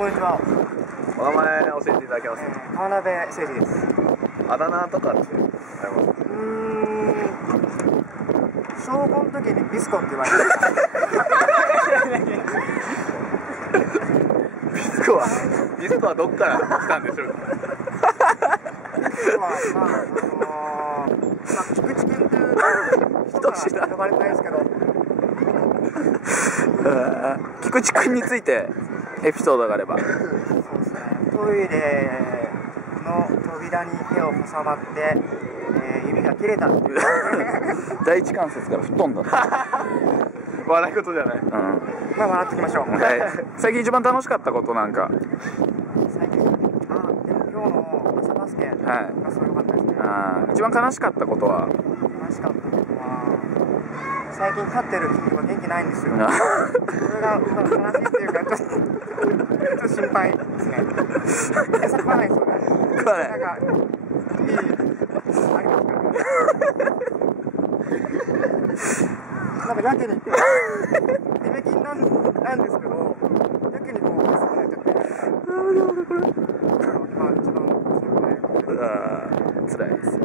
こんにちは。お名前教えていただけますか？川辺誠司です。あだ名とかってあります？小5の時にビスコって言われてた。ビスコはどっから来たんでしょうか？ビスコは菊池君っていう人から呼ばれてないですけど、菊池君についてエピソードがあれば。そうですね。トイレの扉に手を挟まって、指が切れたっていう第一関節から吹っ飛んだ。笑い事じゃない。まあ笑ってきましょう。最近一番楽しかったことなんか。最近でも今日の朝バスケがすごい良かったですね。一番悲しかったことは？悲しかったことは最近飼ってるキックが元気ないんですよ。それが悲しいっていうかちょっと心配ですね。餌食わないですよね。食わない。なんかいいありますかね。なんかやけに手引きなんですけど、やけにこう薄くなっちゃって。今一番心配。辛いですね。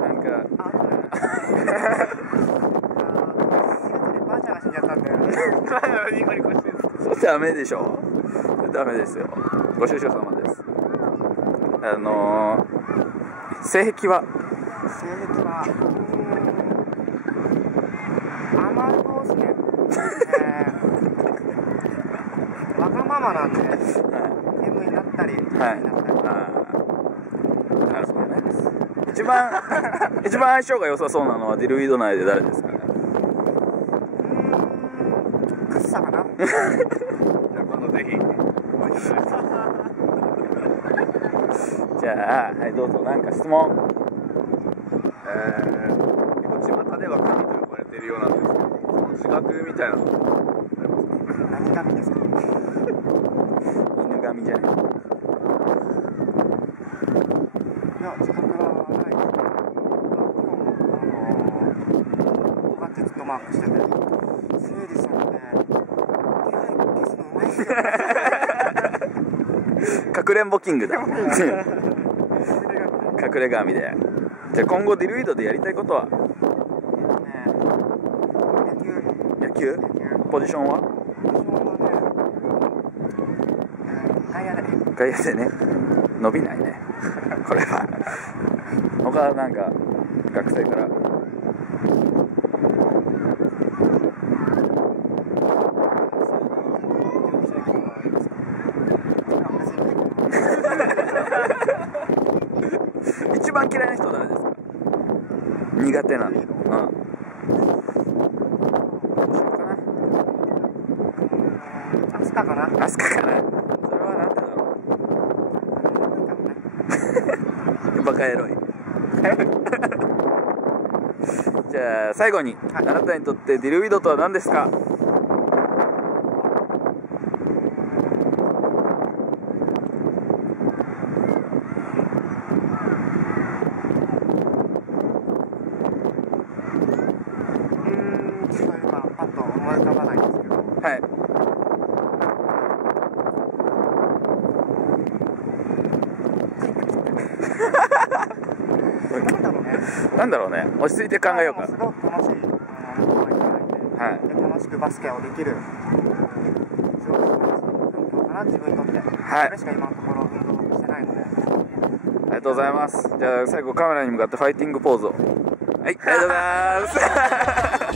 なんかばあちゃんが死んじゃったんで。ダメでしょ。ダメですよ。ご愁傷様です。性癖は？甘い方ですね。わがままなんで、M になったり、なるほどね。一番相性が良さそうなのはディルウィド内で誰ですかね？クッサかな。じゃあ今度ぜひ。じゃあ、はい、どうぞ。なんか質問。巷では神と呼ばれているようなんですけど、その自覚みたいなのありますか？何神ですか？犬神じゃない。いや、自覚はないです。こうやってずっとマークしてて、誠司さんって気配消すのうまいっすよ。かくれんぼキングだ。隠れ神で。じゃあ今後ディルウィドでやりたいことは？野球？ポジションは？外野でね。伸びないね。これは。他なんか学生から。一番嫌いな人は誰ですか？苦手なの。アスカかな。アスカかな。それはなんでだろう。バカエロい。じゃあ最後に、あなたにとってディルウィドとは何ですか？ちょっと今パッと思い浮かばないんですけど。はい。なんだろうね。落ち着いて考えようか。すごく楽しい仲間いただいて、楽しくバスケをできる、すごく楽しい環境かな、自分にとって。それしか今のところ運動してないので。ありがとうございます。じゃあ最後カメラに向かってファイティングポーズを。はい、ありがとうございます。